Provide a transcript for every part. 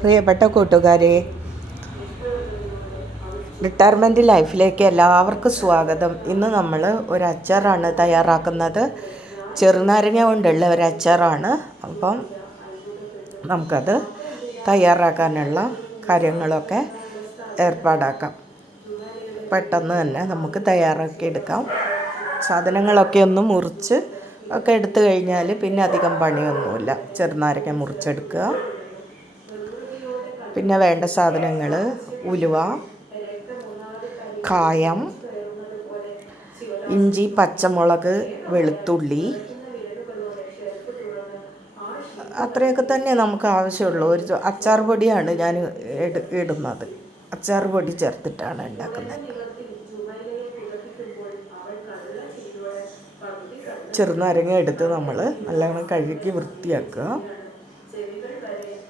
പ്രിയപ്പെട്ട കൂട്ടുകാരെ, റിട്ടയർമെൻറ്റ് ലൈഫിലേക്ക് എല്ലാവർക്കും സ്വാഗതം. ഇന്ന് നമ്മൾ ഒരു അച്ചാറാണ് തയ്യാറാക്കുന്നത്. ചെറുനാരങ്ങ കൊണ്ടുള്ള ഒരു അച്ചാറാണ്. അപ്പം നമുക്കത് തയ്യാറാക്കാനുള്ള കാര്യങ്ങളൊക്കെ ഏർപ്പാടാക്കാം. പെട്ടെന്ന് തന്നെ നമുക്ക് തയ്യാറാക്കിയെടുക്കാം. സാധനങ്ങളൊക്കെ ഒന്ന് മുറിച്ച് ഒക്കെ എടുത്തു കഴിഞ്ഞാൽ പിന്നെ അധികം പണിയൊന്നുമില്ല. ചെറുനാരങ്ങ മുറിച്ചെടുക്കുക. പിന്നെ വേണ്ട സാധനങ്ങൾ: ഉലുവ, കായം, ഇഞ്ചി, പച്ചമുളക്, വെളുത്തുള്ളി, അത്രയൊക്കെ തന്നെ നമുക്ക് ആവശ്യമുള്ളൂ. ഒരു അച്ചാർ പൊടിയാണ് ഞാൻ ഇടുന്നത്. അച്ചാർ പൊടി ചേർത്തിട്ടാണ് ഉണ്ടാക്കുന്നത്. ചെറുനാരങ്ങ എടുത്ത് നമ്മൾ നല്ലോണം കഴുകി വൃത്തിയാക്കുക.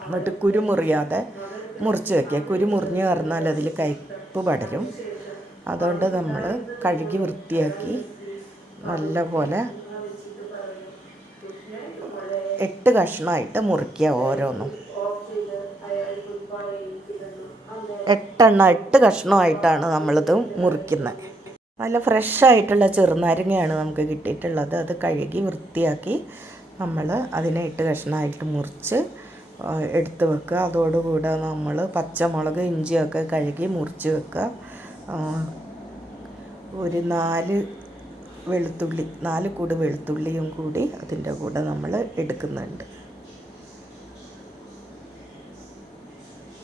എന്നിട്ട് കുരു മുറിയാതെ മുറിച്ച് വയ്ക്കുക. കുരു മുറിഞ്ഞ് പറഞ്ഞാൽ അതിൽ കയ്പ്പ് പടരും. അതുകൊണ്ട് നമ്മൾ കഴുകി വൃത്തിയാക്കി നല്ലപോലെ 8 കഷ്ണമായിട്ട് മുറിക്കുക. ഓരോന്നും 8 കഷ്ണമായിട്ടാണ് നമ്മളിത് മുറിക്കുന്നത്. നല്ല ഫ്രഷായിട്ടുള്ള ചെറുനാരങ്ങയാണ് നമുക്ക് കിട്ടിയിട്ടുള്ളത്. അത് കഴുകി വൃത്തിയാക്കി നമ്മൾ അതിനെ 8 കഷ്ണമായിട്ട് മുറിച്ച് എടുത്ത് വെക്കുക. അതോടുകൂടെ നമ്മൾ പച്ചമുളക്, ഇഞ്ചിയൊക്കെ കഴുകി മുറിച്ച് വെക്കുക. ഒരു 4 കൂട് വെളുത്തുള്ളിയും കൂടി അതിൻ്റെ കൂടെ നമ്മൾ എടുക്കുന്നുണ്ട്.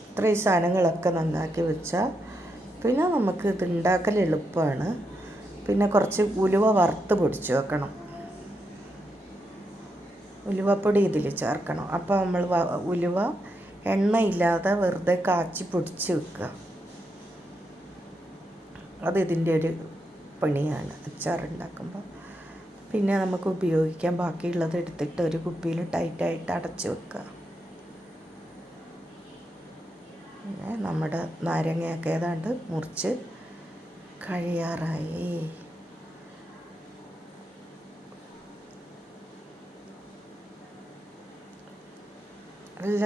ഇത്രയും സാധനങ്ങളൊക്കെ നന്നാക്കി വെച്ചാൽ പിന്നെ നമുക്ക് ഇത് ഉണ്ടാക്കൽ എളുപ്പമാണ്. പിന്നെ കുറച്ച് ഉലുവ വറുത്ത് പൊടിച്ച് വെക്കണം. ഉലുവപ്പൊടി ഇതിൽ ചേർക്കണം. അപ്പോൾ നമ്മൾ ഉലുവ എണ്ണയില്ലാതെ വെറുതെ കാച്ചി പൊടിച്ച് വെക്കുക. അത് ഇതിൻ്റെ ഒരു പണിയാണ് അച്ചാറുണ്ടാക്കുമ്പോൾ. പിന്നെ നമുക്ക് ഉപയോഗിക്കാൻ ബാക്കിയുള്ളത് എടുത്തിട്ട് ഒരു കുപ്പിയിൽ ടൈറ്റായിട്ട് അടച്ച് വെക്കുക. പിന്നെ നമ്മുടെ നാരങ്ങയൊക്കെ ഏതാണ്ട് മുറിച്ച് കഴിയാറായി. നല്ല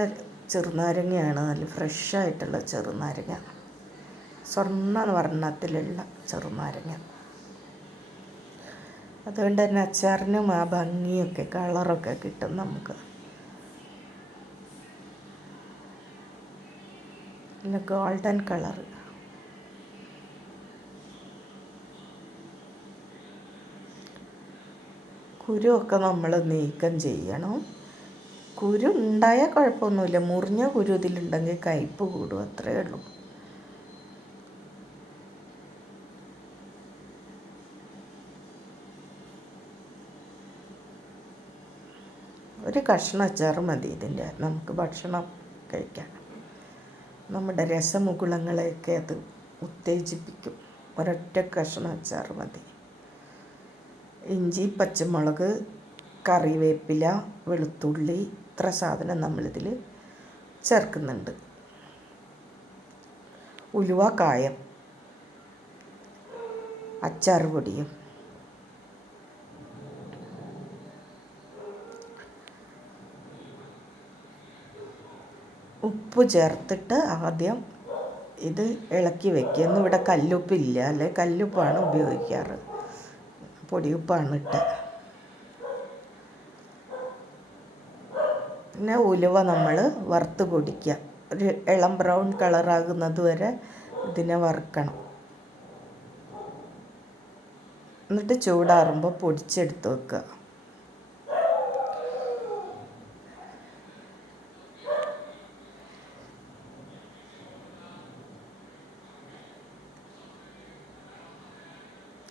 ചെറുനാരങ്ങയാണ്, നല്ല ഫ്രഷായിട്ടുള്ള ചെറുനാരങ്ങ, സ്വർണ്ണ വർണ്ണത്തിലുള്ള ചെറുനാരങ്ങ. അതുകൊണ്ട് തന്നെ അച്ചാറിനും ആ ഭംഗിയൊക്കെ കളറൊക്കെ കിട്ടും നമുക്ക്. നല്ല ഗോൾഡൻ കളറ്. കുരുവൊക്കെ നമ്മൾ നീക്കം ചെയ്യണം. കുരു ഉണ്ടായാൽ കുഴപ്പമൊന്നുമില്ല. മുറിഞ്ഞ കുരു ഇതിലുണ്ടെങ്കിൽ കയ്പ്പ് കൂടും, അത്രയേ ഉള്ളൂ. ഒരു കഷ്ണം അച്ചാർ മതി ഇതിൻ്റെ. നമുക്ക് ഭക്ഷണം കഴിക്കാൻ നമ്മുടെ രസമുകുളങ്ങളെയൊക്കെ അത് ഉത്തേജിപ്പിക്കും. ഒരൊറ്റ കഷ്ണം അച്ചാർ മതി. ഇഞ്ചി, പച്ചമുളക്, കറിവേപ്പില, വെളുത്തുള്ളി, ഇത്ര സാധനം നമ്മളിതിൽ ചേർക്കുന്നുണ്ട്. ഉലുവ, കായം, അച്ചാർ പൊടിയും. ഉപ്പ് ചേർത്തിട്ട് ആദ്യം ഇത് ഇളക്കി വയ്ക്കുക. ഇന്നിവിടെ കല്ലുപ്പില്ല, അല്ലെ കല്ലുപ്പാണ് ഉപയോഗിക്കാറ്. പൊടിയുപ്പാണ് ഇട്ട്. പിന്നെ ഉലുവ നമ്മൾ വറുത്ത് പൊടിക്കുക. ഒരു ഇളം ബ്രൗൺ കളറാകുന്നത് വരെ ഇതിനെ വറുക്കണം. എന്നിട്ട് ചൂടാറുമ്പോൾ പൊടിച്ചെടുത്ത് വെക്കുക.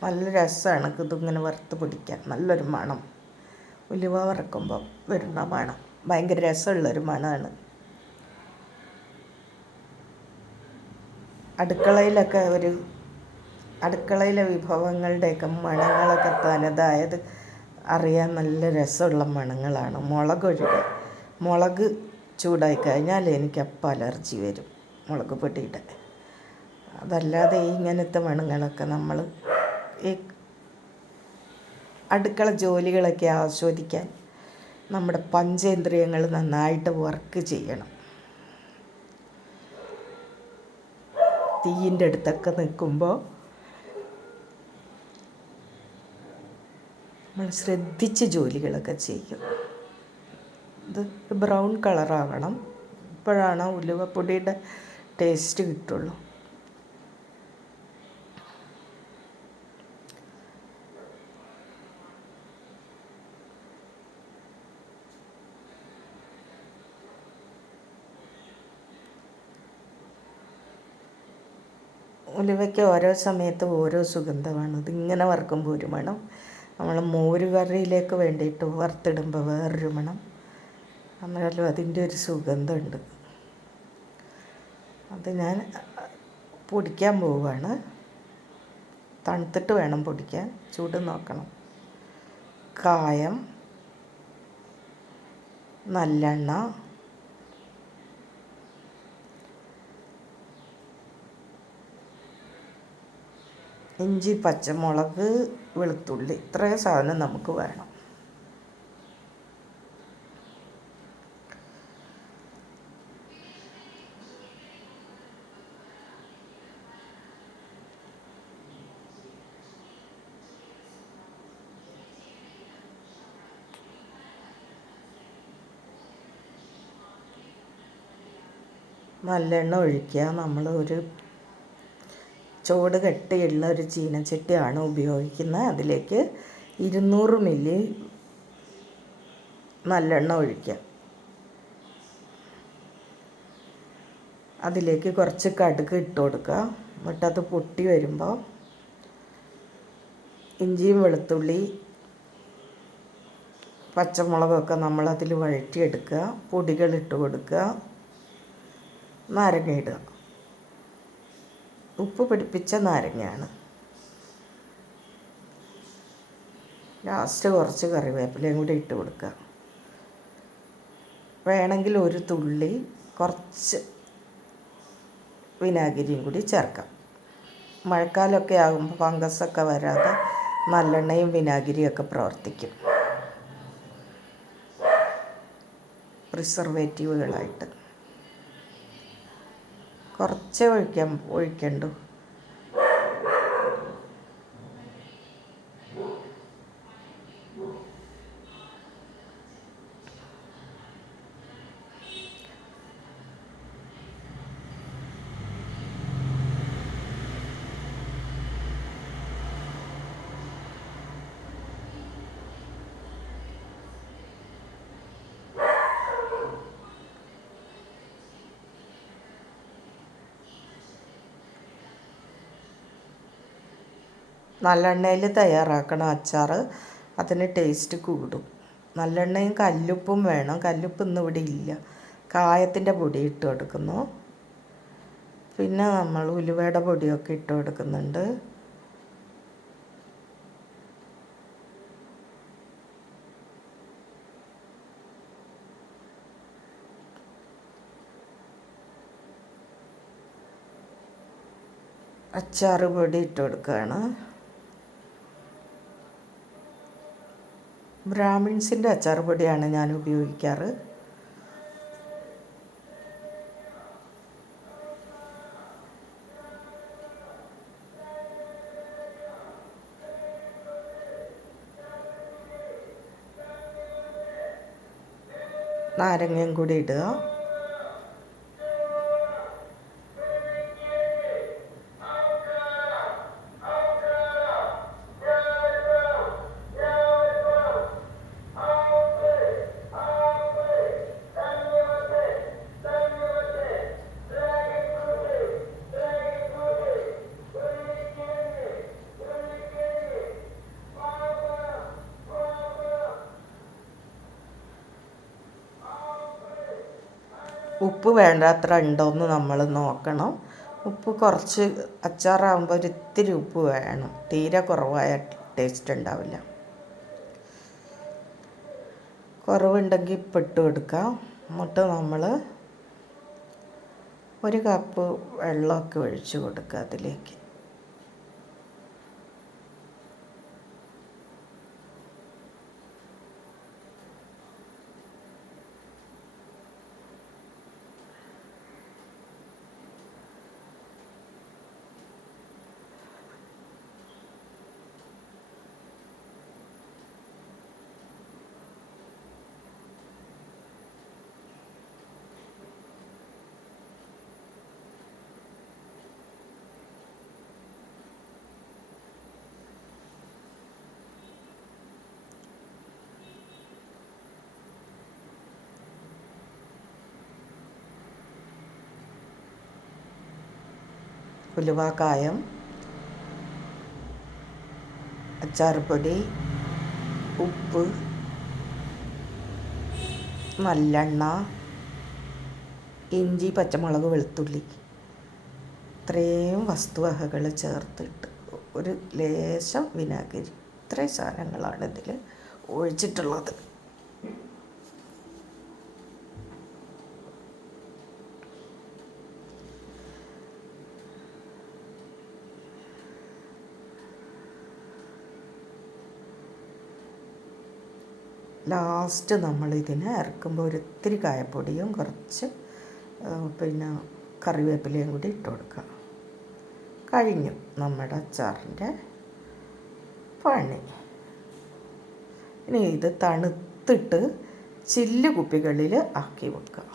നല്ല രസമാണ് ഇതിങ്ങനെ വറുത്ത് പൊടിക്കാൻ. നല്ലൊരു മണം, ഉലുവ വറുക്കുമ്പോൾ വരുന്ന മണം ഭയങ്കര രസമുള്ളൊരു മണമാണ്. അടുക്കളയിലെ വിഭവങ്ങളുടെയൊക്കെ മണങ്ങളൊക്കെ തനതായത് അറിയാൻ നല്ല രസമുള്ള മണങ്ങളാണ്. മുളക് ചൂടായി കഴിഞ്ഞാൽ എനിക്കപ്പം അലർജി വരും, മുളക് പൊടിയുടെ. അതല്ലാതെ ഇങ്ങനത്തെ മണങ്ങളൊക്കെ നമ്മൾ ഈ അടുക്കള ജോലികളൊക്കെ ആസ്വദിക്കാൻ നമ്മുടെ പഞ്ചേന്ദ്രിയങ്ങൾ നന്നായിട്ട് വർക്ക് ചെയ്യണം. തീയിൻ്റെ അടുത്തൊക്കെ നിൽക്കുമ്പോൾ നമ്മൾ ശ്രദ്ധിച്ച് ജോലികളൊക്കെ ചെയ്യും. ഇത് ബ്രൗൺ കളറാവണം. ഇപ്പോഴാണ് ഉലുവപ്പൊടിയുടെ ടേസ്റ്റ് കിട്ടുള്ളൂ. ഉലുവയ്ക്ക് ഓരോ സമയത്ത് ഓരോ സുഗന്ധമാണ്. ഇതിങ്ങനെ വറുക്കുമ്പോൾ ഒരു മണം, നമ്മൾ മോര് കറിയിലേക്ക് വേണ്ടിയിട്ട് വറുത്തിടുമ്പോൾ വേറൊരു മണം, എന്നാലും അതിൻ്റെ ഒരു സുഗന്ധമുണ്ട്. അത് ഞാൻ പൊടിക്കാൻ പോവുകയാണ്. തണുത്തിട്ട് വേണം പൊടിക്കാൻ, ചൂട് നോക്കണം. കായം, നല്ലെണ്ണ, ഇഞ്ചി, പച്ചമുളക്, വെളുത്തുള്ളി, ഇത്രയും സാധനം നമുക്ക് വേണം. നല്ലെണ്ണ ഒഴിക്കുക. നമ്മൾ ഒരു ചോട് കട്ടിയുള്ള ഒരു ചീനച്ചട്ടിയാണ് ഉപയോഗിക്കുന്നത്. അതിലേക്ക് 200 മില്ലി നല്ലെണ്ണ ഒഴിക്കുക. അതിലേക്ക് കുറച്ച് കടുക് ഇട്ട് കൊടുക്കുക. എന്നിട്ടത് പൊട്ടി വരുമ്പോൾ ഇഞ്ചിയും വെളുത്തുള്ളി പച്ചമുളകൊക്കെ നമ്മളതിൽ വഴറ്റിയെടുക്കുക. പൊടികളിട്ട് കൊടുക്കുക. നാരങ്ങ ഇടുക. ഉപ്പ് പിടിപ്പിച്ച നാരങ്ങയാണ്. ലാസ്റ്റ് കുറച്ച് കറിവേപ്പിലയും കൂടി ഇട്ട് കൊടുക്കുക. വേണമെങ്കിൽ ഒരു തുള്ളി കുറച്ച് വിനാഗിരിയും കൂടി ചേർക്കാം. മഴക്കാലമൊക്കെ ആകുമ്പോൾ ഫംഗസൊക്കെ വരാതെ നല്ലെണ്ണയും വിനാഗിരിയൊക്കെ പ്രവർത്തിക്കും പ്രിസർവേറ്റീവുകളായിട്ട്. കുറച്ചേ ഒഴിക്കണ്ടു. നല്ലെണ്ണയിൽ തയ്യാറാക്കണം അച്ചാർ, അതിന് ടേസ്റ്റ് കൂടും. നല്ലെണ്ണയും കല്ലുപ്പും വേണം. കല്ലുപ്പ് ഇന്ന് ഇവിടെ ഇല്ല. കായത്തിൻ്റെ പൊടി ഇട്ട് കൊടുക്കുന്നു. പിന്നെ നമ്മൾ ഉലുവയുടെ പൊടിയൊക്കെ ഇട്ട് കൊടുക്കുന്നുണ്ട്. അച്ചാർ പൊടി ഇട്ട് കൊടുക്കുകയാണ്. ബ്രാഹ്മിൺസിൻ്റെ അച്ചാർ പൊടിയാണ് ഞാൻ ഉപയോഗിക്കാറ്. നാരങ്ങയും കൂടി ഇടുക. ഉപ്പ് വേണ്ടത്ര ഉണ്ടോയെന്ന് നമ്മൾ നോക്കണം. ഉപ്പ് കുറച്ച്, അച്ചാറാകുമ്പോൾ ഒരിത്തിരി ഉപ്പ് വേണം. തീരെ കുറവായ ടേസ്റ്റ് ഉണ്ടാവില്ല. കുറവുണ്ടെങ്കിൽ ഇപ്പം ഇട്ട് കൊടുക്കാം. എന്നിട്ട് നമ്മൾ 1 കപ്പ് വെള്ളമൊക്കെ ഒഴിച്ച് കൊടുക്കുക അതിലേക്ക്. ഉലുവാക്കായം, അച്ചാറുപൊടി, ഉപ്പ്, നല്ലെണ്ണ, ഇഞ്ചി, പച്ചമുളക്, വെളുത്തുള്ളി, ഇത്രയും വസ്തുവകകൾ ചേർത്തിട്ട് ഒരു ലേശം വിനാഗിരി, ഇത്രയും സാധനങ്ങളാണ് ഇതിൽ ഒഴിച്ചിട്ടുള്ളത്. ലാസ്റ്റ് നമ്മളിതിനെ ഇറക്കുമ്പോൾ ഒരിത്തിരി കായപ്പൊടിയും കുറച്ച് പിന്നെ കറിവേപ്പിലയും കൂടി ഇട്ട് കൊടുക്കുക. കഴിഞ്ഞു നമ്മുടെ അച്ചാറിൻ്റെ പണി. ഇനി ഇത് തണുത്തിട്ട് ചില്ല് കുപ്പികളിൽ ആക്കി വെക്കുക.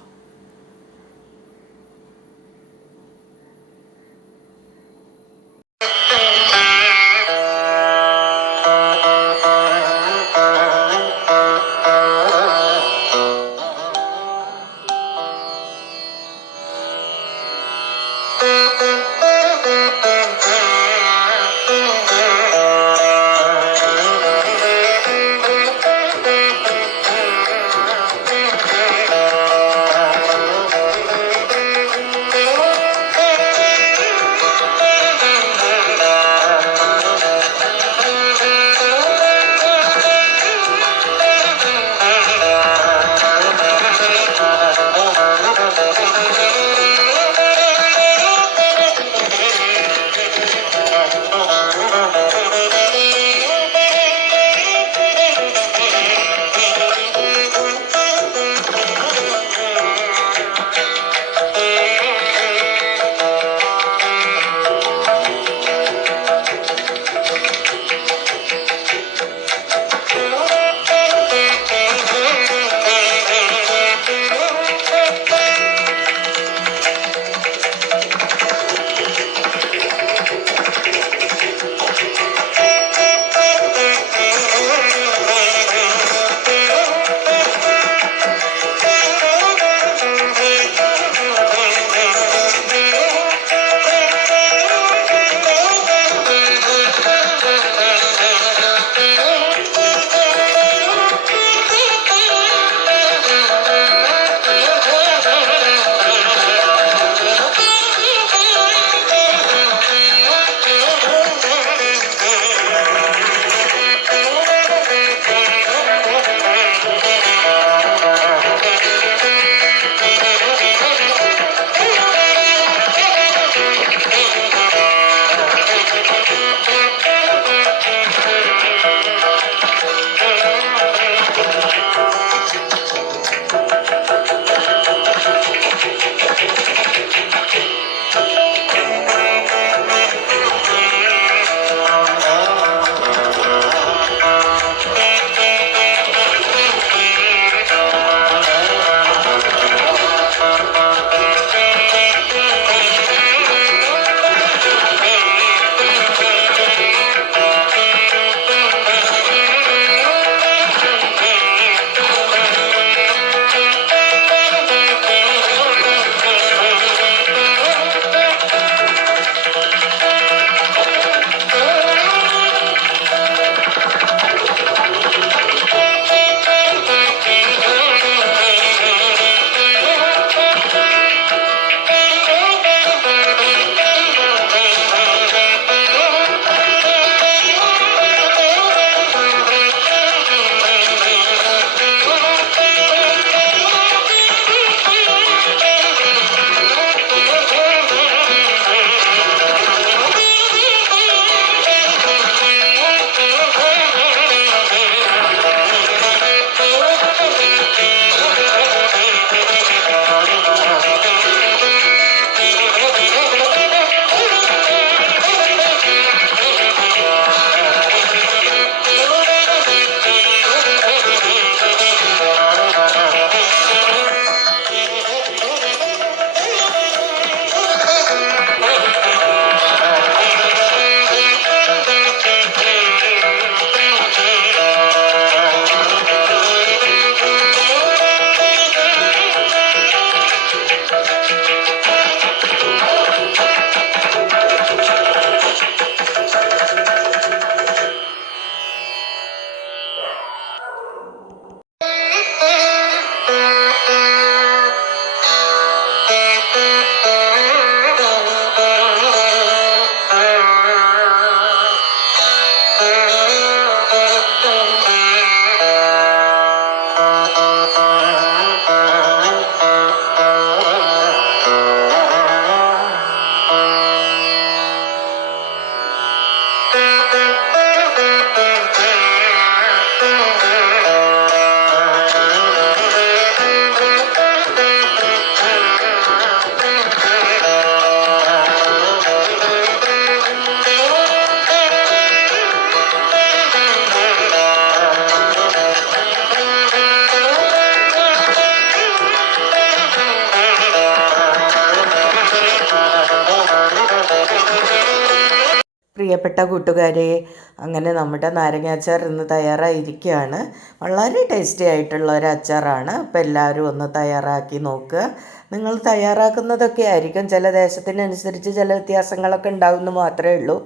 പ്രിയപ്പെട്ട കൂട്ടുകാരെ, അങ്ങനെ നമ്മുടെ നാരങ്ങ അച്ചാർ ഇന്ന് തയ്യാറായിരിക്കുകയാണ്. വളരെ ടേസ്റ്റി ആയിട്ടുള്ള ഒരു അച്ചാറാണ്. അപ്പോൾ എല്ലാവരും ഒന്ന് തയ്യാറാക്കി നോക്കുക. നിങ്ങൾ തയ്യാറാക്കുന്നതൊക്കെ ആയിരിക്കും, ചില ദേശത്തിനനുസരിച്ച് ചില വ്യത്യാസങ്ങളൊക്കെ ഉണ്ടാകുമെന്ന് മാത്രമേ ഉള്ളൂ.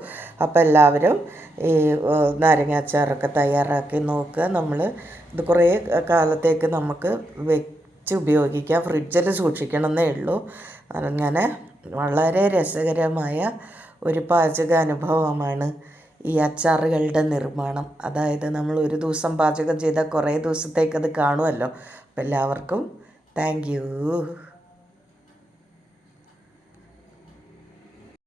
അപ്പോൾ എല്ലാവരും ഈ നാരങ്ങ അച്ചാറൊക്കെ തയ്യാറാക്കി നോക്കുക. നമ്മൾ ഇത് കുറേ കാലത്തേക്ക് നമുക്ക് വെച്ച് ഉപയോഗിക്കാം, ഫ്രിഡ്ജിൽ സൂക്ഷിക്കണമെന്നേ ഉള്ളൂ. അങ്ങനെ വളരെ രസകരമായ ഒരു പാചക അനുഭവമാണ് ഈ അച്ചാറുകളുടെ നിർമ്മാണം. അതായത് നമ്മൾ ഒരു ദിവസം പാചകം ചെയ്താൽ കുറേ ദിവസത്തേക്കത് കാണുമല്ലോ. അപ്പോൾ എല്ലാവർക്കും താങ്ക് യു.